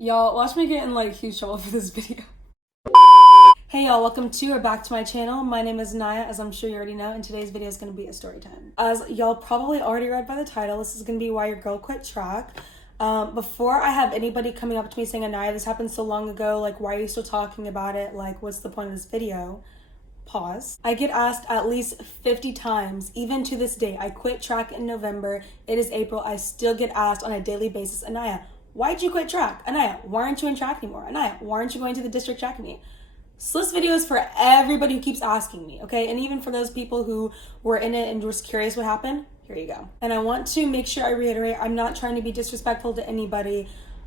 Y'all, watch me get in like huge trouble for this video. Hey y'all, welcome to or back to my channel. My name is Naya, as I'm sure you already know, and today's video is going to be a story time. As y'all probably already read by the title, this is going to be why your girl quit track. Before I have anybody coming up to me saying, Anaya, this happened so long ago, like, why are you still talking about it? Like, what's the point of this video? Pause. I get asked at least 50 times, even to this day. I quit track in November. It is April. I still get asked on a daily basis, Anaya, why'd you quit track? Anaya, why aren't you in track anymore? Anaya, why aren't you going to the district track meet? So this video is for everybody who keeps asking me, okay? And even for those people who were in it and just curious what happened, here you go. And I want to make sure I reiterate, I'm not trying to be disrespectful to anybody.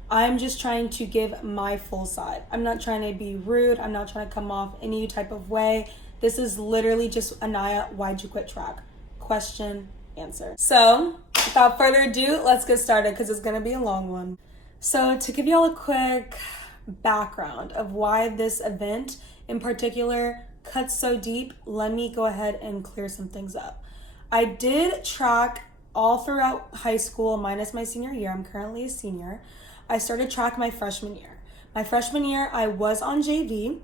I'm just trying to give my full side. I'm not trying to be rude. I'm not trying to come off any type of way. This is literally just, Anaya, why'd you quit track? Question, answer. So without further ado, let's get started because it's gonna be a long one. So to give y'all a quick background of why this event in particular cuts so deep, let me go ahead and clear some things up. I did track all throughout high school minus my senior year. I'm currently a senior. I started track my freshman year. My freshman year, I was on JV,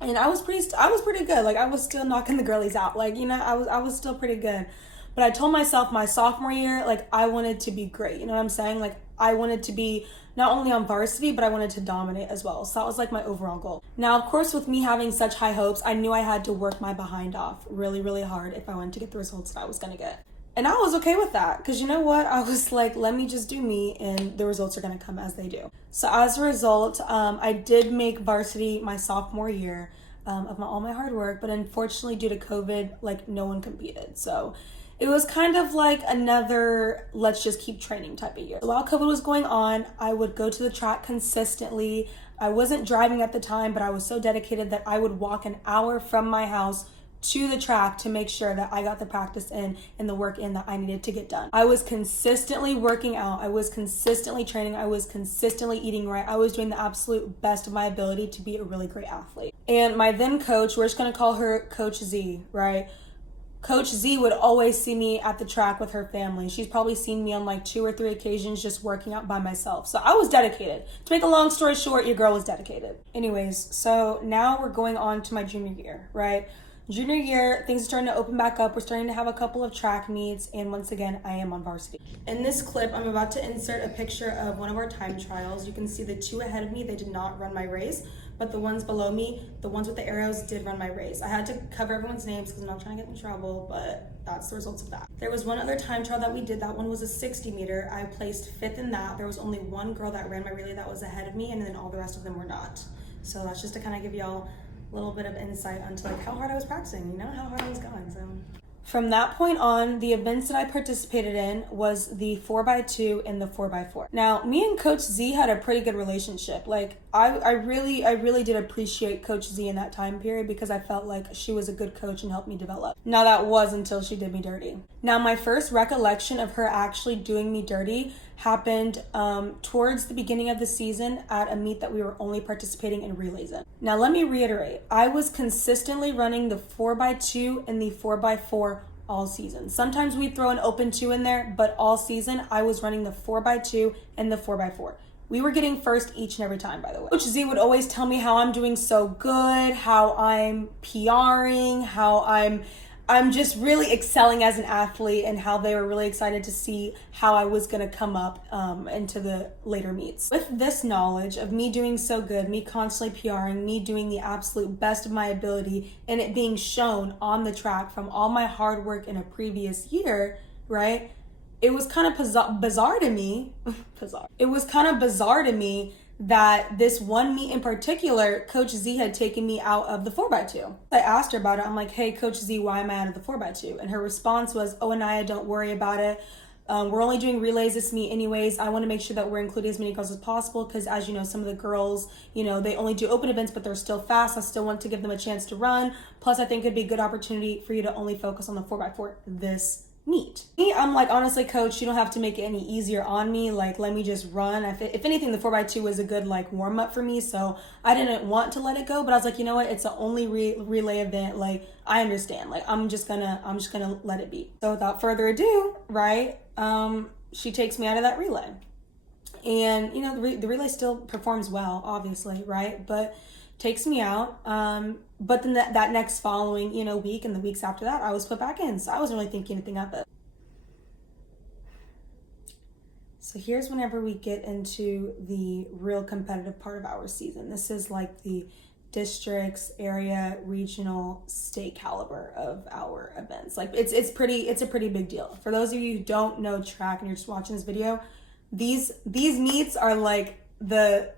and I was pretty good. Like, I was still knocking the girlies out. Like, you know, I was still pretty good. But I told myself my sophomore year, like, I wanted to be great. You know what I'm saying? Like, I wanted to be not only on varsity, but I wanted to dominate as well. So that was like my overall goal. Now, of course, with me having such high hopes, I knew I had to work my behind off really, really hard if I wanted to get the results that I was gonna get. And I was okay with that because you know what? I was like, let me just do me and the results are gonna come as they do. So as a result, I did make varsity my sophomore year of all my hard work, but unfortunately due to COVID, like no one competed. So it was kind of like another let's just keep training type of year. So while COVID was going on, I would go to the track consistently. I wasn't driving at the time, but I was so dedicated that I would walk an hour from my house to the track to make sure that I got the practice in and the work in that I needed to get done. I was consistently working out. I was consistently training. I was consistently eating right. I was doing the absolute best of my ability to be a really great athlete. And my then coach, we're just gonna call her Coach Z, right? Coach Z would always see me at the track with her family. She's probably seen me on like 2 or 3 occasions just working out by myself. So I was dedicated. To make a long story short, your girl was dedicated. Anyways, so now we're going on to my junior year, right? Junior year, things are starting to open back up. We're starting to have a couple of track meets, and once again, I am on varsity. In this clip, I'm about to insert a picture of one of our time trials. You can see the 2 ahead of me, they did not run my race, but the ones below me, the ones with the arrows, did run my race. I had to cover everyone's names because I'm not trying to get in trouble, but that's the results of that. There was one other time trial that we did. That one was a 60 meter. I placed 5th in that. There was only one girl that ran my relay that was ahead of me, and then all the rest of them were not. So that's just to kind of give y'all little bit of insight onto like how hard I was practicing, you know, how hard I was going. So from that point on, the events that I participated in was the 4x2 and the 4x4. Now, me and Coach Z had a pretty good relationship. Like, I really did appreciate Coach Z in that time period because I felt like she was a good coach and helped me develop. Now, that was until she did me dirty. Now, my first recollection of her actually doing me dirty happened towards the beginning of the season at a meet that we were only participating in relays in. Now, let me reiterate, I was consistently running the 4x2 and the 4x4 all season. Sometimes we throw an open 2 in there, but all season I was running the 4x2 and the 4x4. We were getting first each and every time, by the way. Coach Z would always tell me how I'm doing so good, how I'm PRing, how I'm just really excelling as an athlete, and how they were really excited to see how I was gonna come up into the later meets. With this knowledge of me doing so good, me constantly PRing, me doing the absolute best of my ability, and it being shown on the track from all my hard work in a previous year, right? It was kind of bizarre to me. It was kind of bizarre to me that this one meet in particular, Coach Z had taken me out of the 4x2. I asked her about it. I'm like, hey, Coach Z, why am I out of the 4x2? And her response was, oh, Anaya, don't worry about it. We're only doing relays this meet anyways. I want to make sure that we're including as many girls as possible because, as you know, some of the girls, you know, they only do open events, but they're still fast. I still want to give them a chance to run. Plus, I think it'd be a good opportunity for you to only focus on the 4x4 this meet. Me, I'm like, honestly, coach, you don't have to make it any easier on me. Like, let me just run. If anything, the 4x2 was a good like warm up for me, so I didn't want to let it go. But I was like, you know what? It's the only relay event. Like, I understand. Like, I'm just gonna let it be. So without further ado, right? She takes me out of that relay. And, you know, the relay still performs well, obviously, right? But takes me out. But then that next following, you know, week and the weeks after that, I was put back in. So I wasn't really thinking anything of it. So here's whenever we get into the real competitive part of our season. This is like the districts, area, regional, state caliber of our events. Like it's a pretty big deal. For those of you who don't know track and you're just watching this video, these meets are like the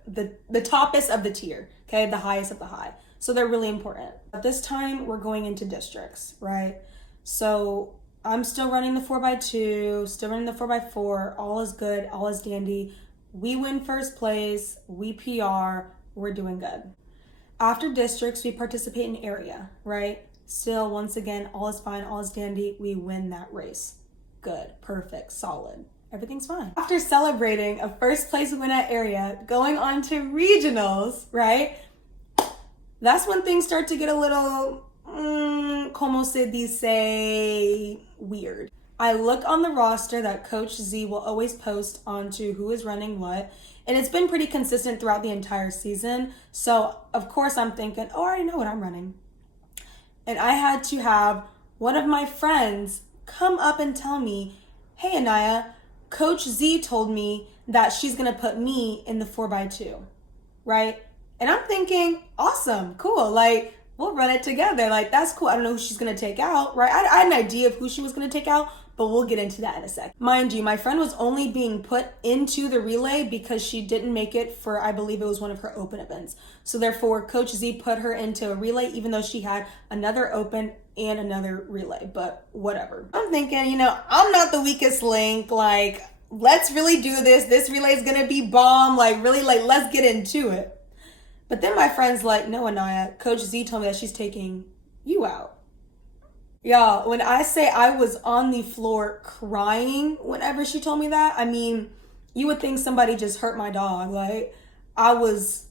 toppest of the tier, okay? The highest of the high. So they're really important. At this time, we're going into districts, right? So I'm still running the 4x2, still running the 4x4. All is good, all is dandy. We win first place, we PR, we're doing good. After districts, we participate in area, right? Still, once again, all is fine, all is dandy. We win that race. Good, perfect, solid. Everything's fine. After celebrating a first place win at area, going on to regionals, right? That's when things start to get a little, como se dice, weird. I look on the roster that Coach Z will always post onto who is running what, and it's been pretty consistent throughout the entire season. So, of course, I'm thinking, oh, I already know what I'm running. And I had to have one of my friends come up and tell me, hey, Anaya, Coach Z told me that she's going to put me in the 4x2, right? And I'm thinking, awesome, cool. Like, we'll run it together. Like, that's cool. I don't know who she's going to take out, right? I had an idea of who she was going to take out, but we'll get into that in a sec. Mind you, my friend was only being put into the relay because she didn't make it for, I believe it was one of her open events. So therefore, Coach Z put her into a relay, even though she had another open and another relay, but whatever. I'm thinking, you know, I'm not the weakest link. Like, let's really do this. This relay is going to be bomb. Like, really, like, let's get into it. But then my friend's like, no, Anaya, Coach Z told me that she's taking you out. Y'all, when I say I was on the floor crying whenever she told me that, I mean, you would think somebody just hurt my dog. Like, I was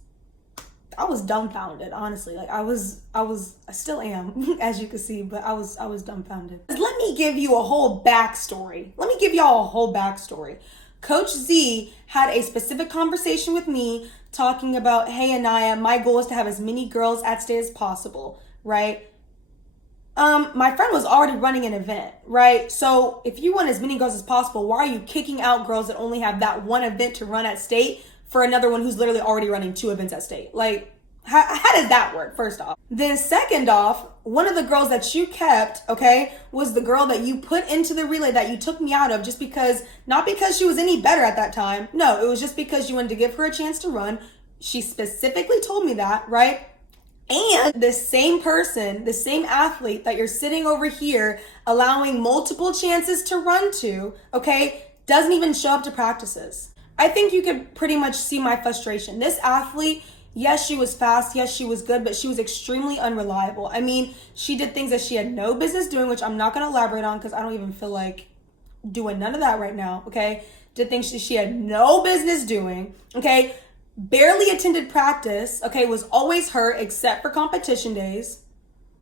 dumbfounded, honestly. Like, I still am, as you can see, but I was dumbfounded. Let me give you a whole backstory. Let me give y'all a whole backstory. Coach Z had a specific conversation with me talking about, hey, Anaya, my goal is to have as many girls at state as possible, right? My friend was already running an event, right? So if you want as many girls as possible, why are you kicking out girls that only have that one event to run at state for another one who's literally already running 2 events at state? Like, how does that work, first off? Then second off, one of the girls that you kept, okay, was the girl that you put into the relay that you took me out of just because, not because she was any better at that time. No, it was just because you wanted to give her a chance to run. She specifically told me that, right? And the same person, the same athlete that you're sitting over here allowing multiple chances to run to, okay, doesn't even show up to practices. I think you could pretty much see my frustration. This athlete, yes, she was fast. Yes, she was good, but she was extremely unreliable. I mean, she did things that she had no business doing, which I'm not going to elaborate on because I don't even feel like doing none of that right now, okay? Did things she had no business doing, okay? Barely attended practice, okay? Was always hurt except for competition days.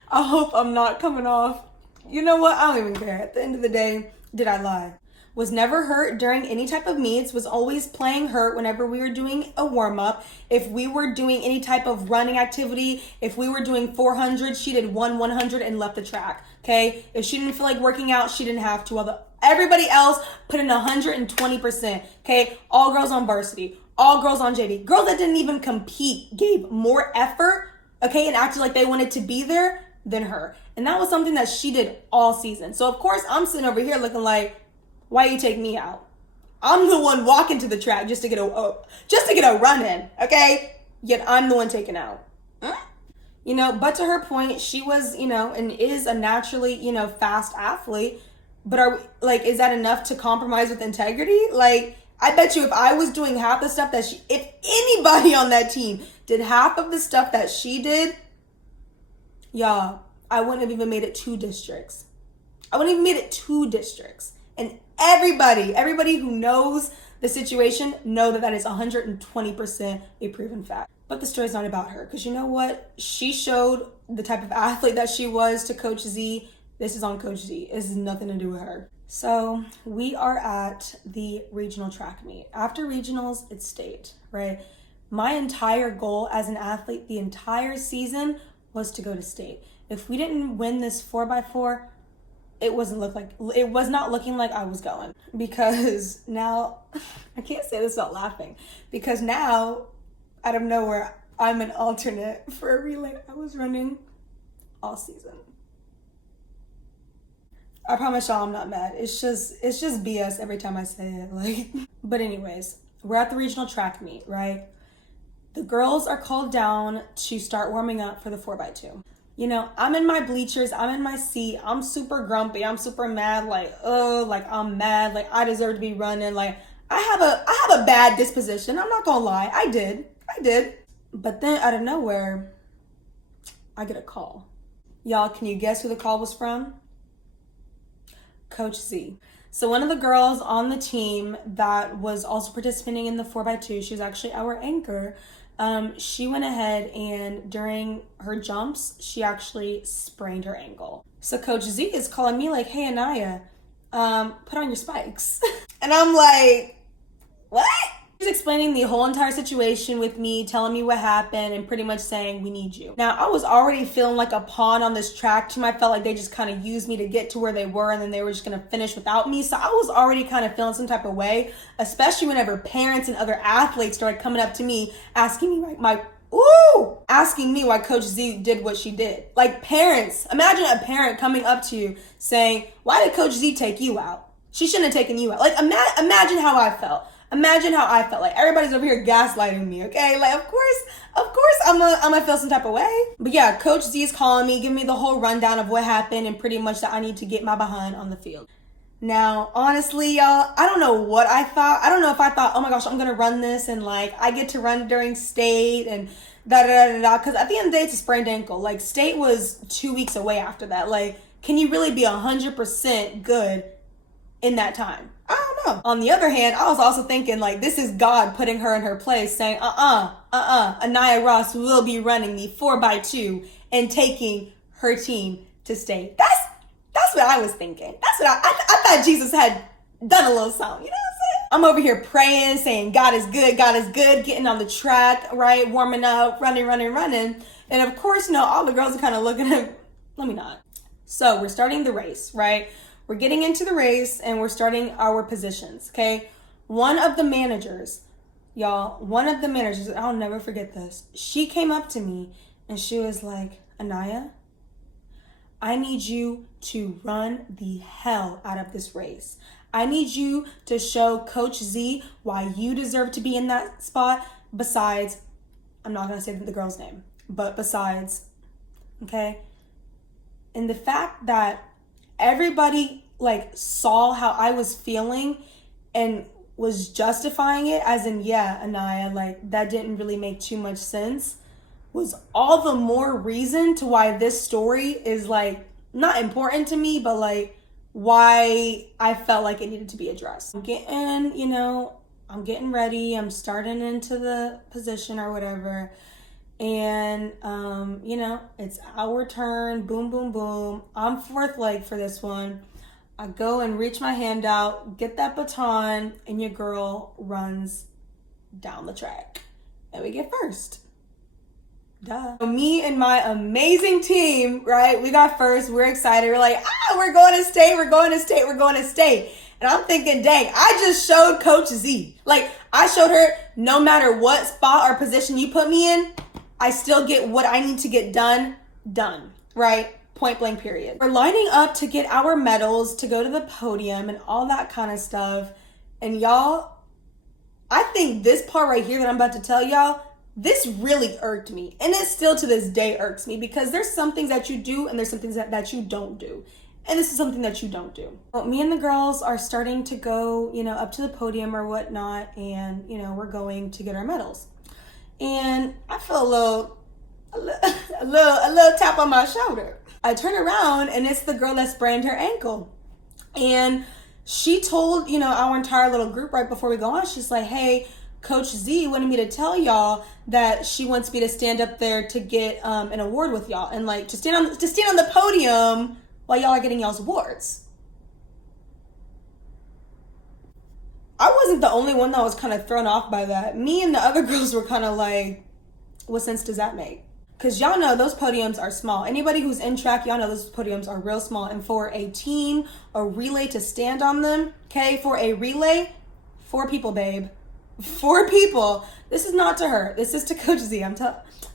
I hope I'm not coming off. You know what? I don't even care. At the end of the day, did I lie? Was never hurt during any type of meets, was always playing hurt whenever we were doing a warm-up. If we were doing any type of running activity, if we were doing 400, she did 100 and left the track, okay? If she didn't feel like working out, she didn't have to. Everybody else put in 120%, okay? All girls on varsity, all girls on JV. Girls that didn't even compete gave more effort, okay, and acted like they wanted to be there than her. And that was something that she did all season. So, of course, I'm sitting over here looking like, why you take me out? I'm the one walking to the track just to get a run in, okay? Yet I'm the one taken out. You know, but to her point, she was, you know, and is a naturally, you know, fast athlete. But is that enough to compromise with integrity? Like, I bet you if I was doing half the stuff that if anybody on that team did half of the stuff that she did, y'all, I wouldn't have even made it 2 districts. And everybody who knows the situation know that is 120% a proven fact. But the story's not about her, because you know what? She showed the type of athlete that she was to Coach Z. This is on Coach Z. This has nothing to do with her. So we are at the regional track meet. After regionals, it's state, right? My entire goal as an athlete the entire season was to go to state. If we didn't win this 4x4, it was not looking like I was going, because now I can't say this without laughing, because now out of nowhere I'm an alternate for a relay I was running all season. I promise y'all I'm not mad. It's just BS every time I say it. But anyways, we're at the regional track meet, right? The girls are called down to start warming up for the 4x2. You know, I'm in my bleachers, I'm in my seat, I'm super grumpy, I'm super mad, I'm mad, I deserve to be running. I have a bad disposition. I'm not gonna lie. I did. But then out of nowhere, I get a call. Y'all, can you guess who the call was from? Coach Z. So one of the girls on the team that was also participating in the 4x2, she was actually our anchor. She went ahead and during her jumps, she actually sprained her ankle. So Coach Z is calling me like, hey, Anaya, put on your spikes. And I'm like, what? She's explaining the whole entire situation with me, telling me what happened, and pretty much saying, we need you. Now, I was already feeling like a pawn on this track team. I felt like they just kind of used me to get to where they were, and then they were just going to finish without me. So I was already kind of feeling some type of way, especially whenever parents and other athletes started coming up to me, asking me asking me why Coach Z did what she did. Like, parents, imagine a parent coming up to you saying, why did Coach Z take you out? She shouldn't have taken you out. Like, imagine how I felt. Imagine how I felt. Like, everybody's over here gaslighting me, okay? Like, of course, I'm gonna feel some type of way. But yeah, Coach Z is calling me, giving me the whole rundown of what happened, and pretty much that I need to get my behind on the field. Now, honestly, y'all, I don't know what I thought. I don't know if I thought, oh my gosh, I'm gonna run this, and I get to run during state, and da-da-da-da-da. Because at the end of the day, it's a sprained ankle. Like, state was 2 weeks away after that. Like, can you really be 100% good in that time? I don't know. On the other hand, I was also thinking, this is God putting her in her place, saying, Anaya Ross will be running the 4x2 and taking her team to state. That's what I was thinking. That's what I thought Jesus had done a little something, you know what I'm saying? I'm over here praying, saying God is good, getting on the track, right? Warming up, running. And of course, all the girls are kind of looking at, let me not. So we're starting the race, right? We're getting into the race and we're starting our positions, okay? One of the managers, I'll never forget this. She came up to me and she was like, Anaya, I need you to run the hell out of this race. I need you to show Coach Z why you deserve to be in that spot. Besides, I'm not going to say the girl's name, but besides, okay? And the fact that everybody saw how I was feeling and was justifying it as in, yeah, Anaya, that didn't really make too much sense, was all the more reason to why this story is not important to me, but why I felt like it needed to be addressed. I'm getting ready. I'm starting into the position or whatever. And, it's our turn. Boom, boom, boom. I'm fourth leg for this one. I go and reach my hand out, get that baton, and your girl runs down the track. And we get first. Duh. So me and my amazing team, right? We got first. We're excited. We're like, we're going to state. And I'm thinking, dang, I just showed Coach Z. I showed her no matter what spot or position you put me in, I still get what I need to get done, right? Point blank period. We're lining up to get our medals, to go to the podium and all that kind of stuff. And y'all, I think this part right here that I'm about to tell y'all, this really irked me. And it still to this day irks me because there's some things that you do and there's some things that you don't do. And this is something that you don't do. Well, me and the girls are starting to go, up to the podium or whatnot. And, we're going to get our medals. And I feel a little tap on my shoulder. I turn around and it's the girl that sprained her ankle. And she told, our entire little group right before we go on, she's like, hey, Coach Z wanted me to tell y'all that she wants me to stand up there to get an award with y'all and to stand on the podium while y'all are getting y'all's awards. I wasn't the only one that was kind of thrown off by that. Me and the other girls were kind of like, what sense does that make? Because y'all know those podiums are small. Anybody who's in track, y'all know those podiums are real small. And for a team, a relay to stand on them, okay, for a relay, 4 people, babe. 4 people. This is not to her. This is to Coach Z.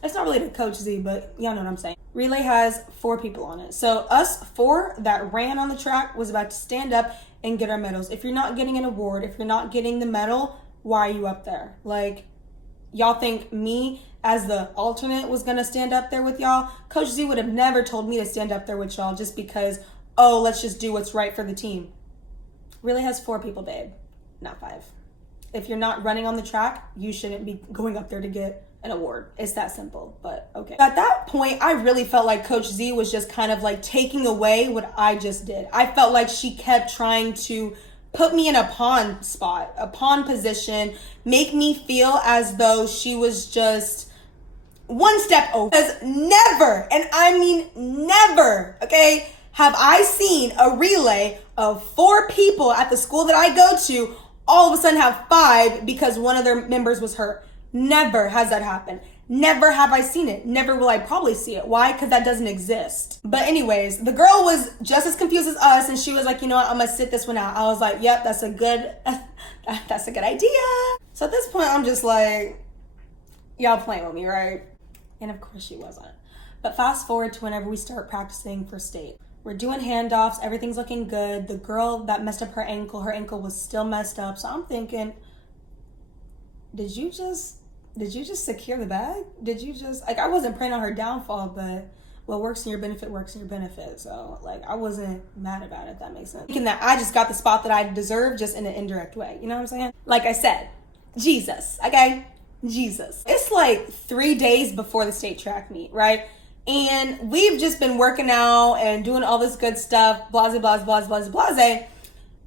It's not really to Coach Z, but y'all know what I'm saying. Relay has 4 people on it. So us 4 that ran on the track was about to stand up and get our medals. If you're not getting an award, if you're not getting the medal, why are you up there? Like, y'all think me as the alternate was gonna stand up there with y'all? Coach Z would have never told me to stand up there with y'all just because, oh, let's just do what's right for the team. Relay has 4 people, babe, not 5. If you're not running on the track, you shouldn't be going up there to get an award. It's that simple, but okay. At that point, I really felt like Coach Z was just kind of like taking away what I just did. I felt like she kept trying to put me in a pawn spot, a pawn position, make me feel as though she was just one step over. Because never, and I mean never, okay, have I seen a relay of 4 people at the school that I go to all of a sudden have 5 because one of their members was hurt. Never has that happened. Never have I seen it. Never will I probably see it. Why? Because that doesn't exist. But anyways, the girl was just as confused as us, and she was like, you know what, I'm gonna sit this one out. I was like, yep, that's a good idea. So at this point, I'm just like, y'all playing with me, right? And of course she wasn't. But fast forward to whenever we start practicing for state. We're doing handoffs, everything's looking good. The girl that messed up her ankle was still messed up. So I'm thinking, did you just secure the bag? Did you just, like, I wasn't praying on her downfall, but what works in your benefit works in your benefit. So, like, I wasn't mad about it, if that makes sense. Thinking that I just got the spot that I deserve, just in an indirect way. You know what I'm saying? Like I said, Jesus, okay? Jesus. It's like 3 days before the state track meet, right? And we've just been working out and doing all this good stuff, blase, blase, blase, blase, blase.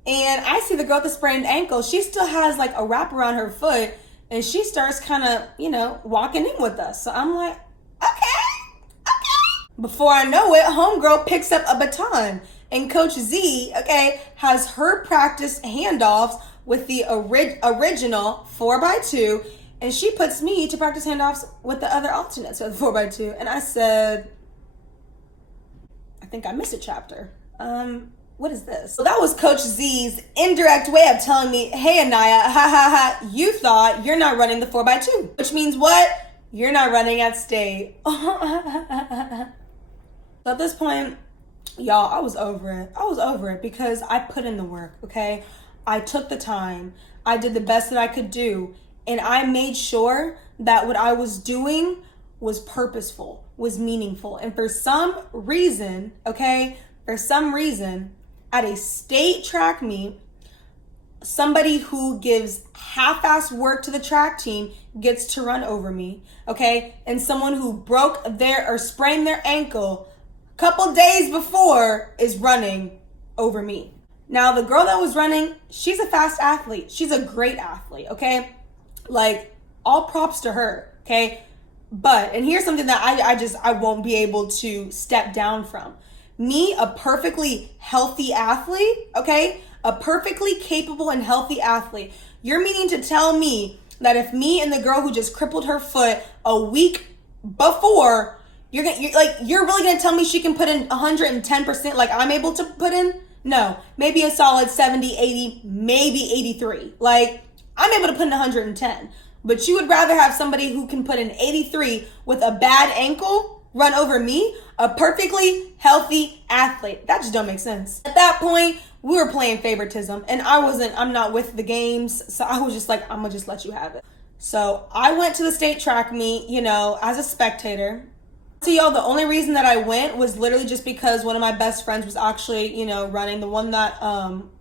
And I see the girl with the sprained ankle. She still has like a wrap around her foot, and she starts kind of, you know, walking in with us. So I'm like, okay. Before I know it, homegirl picks up a baton, and Coach Z, okay, has her practice handoffs with the original 4x2, and she puts me to practice handoffs with the other alternates of the 4x2. And I said, I think I missed a chapter. What is this? So that was Coach Z's indirect way of telling me, hey, Anaya, you thought you're not running the 4x2. Which means what? You're not running at state. So at this point, y'all, I was over it because I put in the work, okay? I took the time. I did the best that I could do. And I made sure that what I was doing was purposeful, was meaningful. And for some reason, at a state track meet, somebody who gives half-assed work to the track team gets to run over me, okay? And someone who sprained their ankle a couple days before is running over me. Now, the girl that was running, she's a fast athlete. She's a great athlete, okay? Like, all props to her, okay? But, and here's something that I won't be able to step down from. Me, a perfectly healthy athlete, okay? A perfectly capable and healthy athlete. You're meaning to tell me that if me and the girl who just crippled her foot a week before, you're really gonna tell me she can put in 110% like I'm able to put in? No, maybe a solid 70, 80, maybe 83. Like, I'm able to put in 110. But you would rather have somebody who can put in 83 with a bad ankle run over me, a perfectly healthy athlete. That just don't make sense. At that point, we were playing favoritism, and I'm not with the games, so I was just like, I'm gonna just let you have it. So I went to the state track meet, you know, as a spectator. So y'all, the only reason that I went was literally just because one of my best friends was actually, you know, running. The one that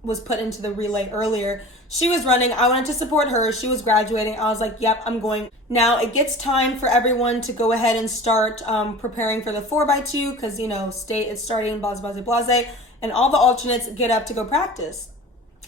was put into the relay earlier, she was running. I wanted to support her. She was graduating. I was like, yep, I'm going. Now it gets time for everyone to go ahead and start preparing for the 4x2 because, you know, state is starting, blase, blase, blase. And all the alternates get up to go practice,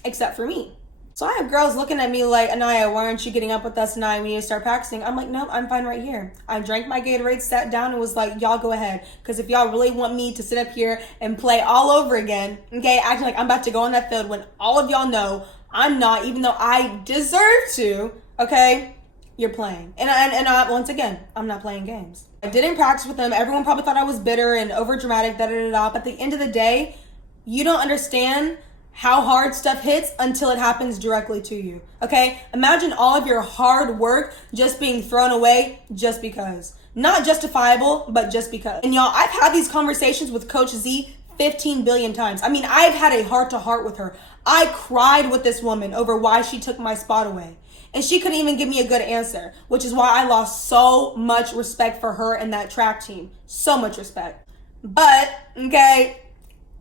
except for me. So I have girls looking at me like, Anaya, why aren't you getting up with us tonight? We need to start practicing. I'm like, no, I'm fine right here. I drank my Gatorade, sat down, and was like, y'all go ahead. Because if y'all really want me to sit up here and play all over again, okay, acting like I'm about to go on that field when all of y'all know I'm not, even though I deserve to, okay? You're playing. And I, once again, I'm not playing games. I didn't practice with them. Everyone probably thought I was bitter and over dramatic, But at the end of the day, you don't understand how hard stuff hits until it happens directly to you, okay? Imagine all of your hard work just being thrown away just because. Not justifiable, but just because. And y'all, I've had these conversations with Coach Z 15 billion times. I mean, I've had a heart-to-heart with her. I cried with this woman over why she took my spot away. And she couldn't even give me a good answer, which is why I lost so much respect for her and that track team. So much respect. But, okay,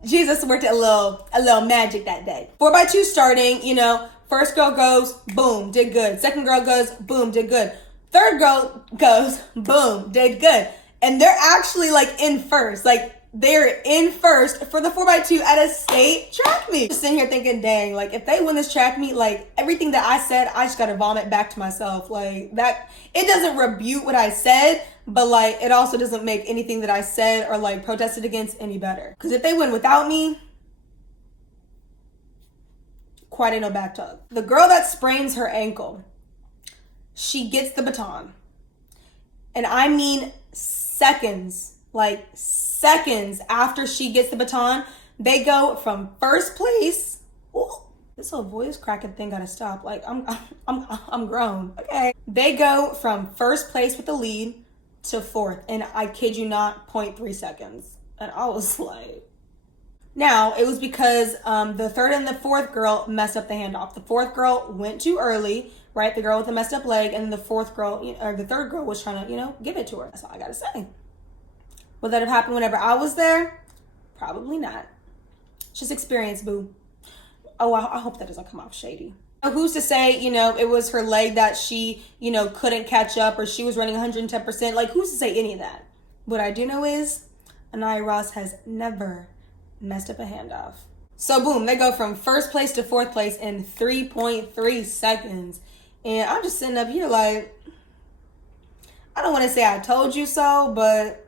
Jesus worked a little magic that day. 4x2 starting, you know, first girl goes, boom, did good. Second girl goes, boom, did good. Third girl goes, boom, did good. And they're actually like in first. Like they're in first for the 4x2 at a state track meet. Just sitting here thinking, dang, like if they win this track meet, like everything that I said, I just gotta vomit back to myself. Like that, it doesn't rebuke what I said, but like it also doesn't make anything that I said or like protested against any better. Because if they win without me, quite ain't no back tug. The girl that sprains her ankle, she gets the baton. And I mean seconds, like seconds after she gets the baton, they go from first place. Ooh, this whole voice cracking thing gotta stop. Like I'm grown. Okay. They go from first place with the lead to fourth, and I kid you not, 0.3 seconds. And I was like, now it was because the third and the fourth girl messed up the handoff. The fourth girl went too early, right? The girl with the messed up leg, and the fourth girl, or the third girl was trying to, give it to her. That's all I gotta say. Would that have happened whenever I was there? Probably not. Just experience, boo. Oh, I hope that doesn't come off shady. Who's to say, it was her leg that she, couldn't catch up, or she was running 110%. Like, who's to say any of that? What I do know is Anaya Ross has never messed up a handoff. So boom, they go from first place to fourth place in 3.3 seconds. And I'm just sitting up here like, I don't want to say I told you so, but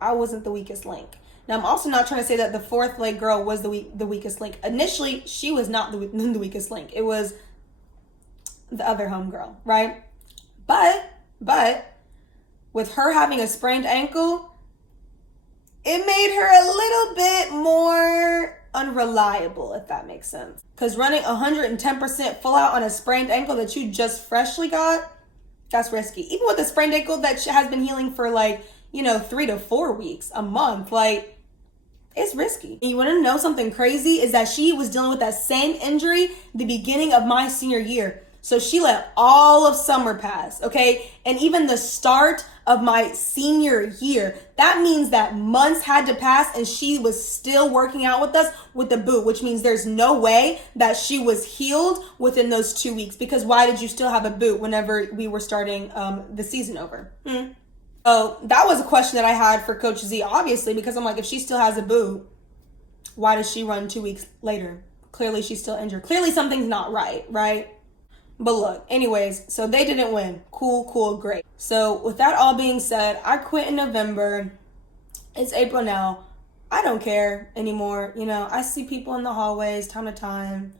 I wasn't the weakest link. Now, I'm also not trying to say that the fourth leg girl was the weakest link. Initially, she was not the weakest link. It was the other homegirl, right? But with her having a sprained ankle, it made her a little bit more unreliable, if that makes sense. Because running 110% full out on a sprained ankle that you just freshly got, that's risky. Even with a sprained ankle that has been healing for 3 to 4 weeks, a month, it's risky. And you want to know something crazy is that she was dealing with that same injury the beginning of my senior year. So she let all of summer pass, okay? And even the start of my senior year, that means that months had to pass and she was still working out with us with the boot, which means there's no way that she was healed within those 2 weeks. Because why did you still have a boot whenever we were starting the season over? So that was a question that I had for Coach Z, obviously, because I'm like, if she still has a boot, why does she run 2 weeks later? Clearly she's still injured. Clearly something's not right? But look, anyways, so they didn't win. Cool, great. So with that all being said, I quit in November. It's April now. I don't care anymore. I see people in the hallways time to time.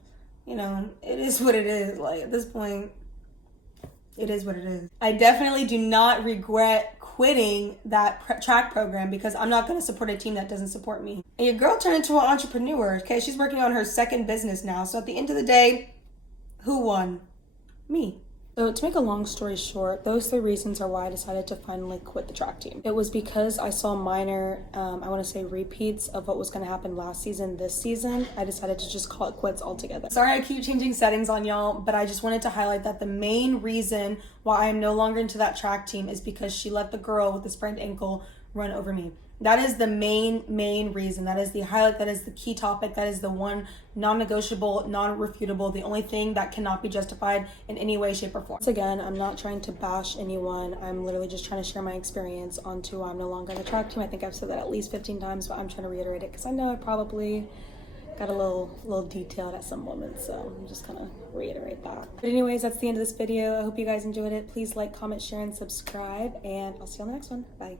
It is what it is. Like, at this point, it is what it is. I definitely do not regret quitting that track program because I'm not going to support a team that doesn't support me. And your girl turned into an entrepreneur, okay? She's working on her second business now. So at the end of the day, who won? Me. So to make a long story short, those 3 reasons are why I decided to finally quit the track team. It was because I saw minor, repeats of what was going to happen last season, this season. I decided to just call it quits altogether. Sorry I keep changing settings on y'all, but I just wanted to highlight that the main reason why I'm no longer into that track team is because she let the girl with the sprained ankle run over me. That is the main reason. That is the highlight. That is the key topic. That is the one non-negotiable, non-refutable, the only thing that cannot be justified in any way, shape, or form. Once again, I'm not trying to bash anyone. I'm literally just trying to share my experience onto I'm no longer on the track team. I think I've said that at least 15 times, but I'm trying to reiterate it because I know I probably got a little detailed at some moments, so I'm just gonna reiterate that. But anyways, that's the end of this video. I hope you guys enjoyed it. Please like, comment, share, and subscribe, and I'll see you on the next one. Bye.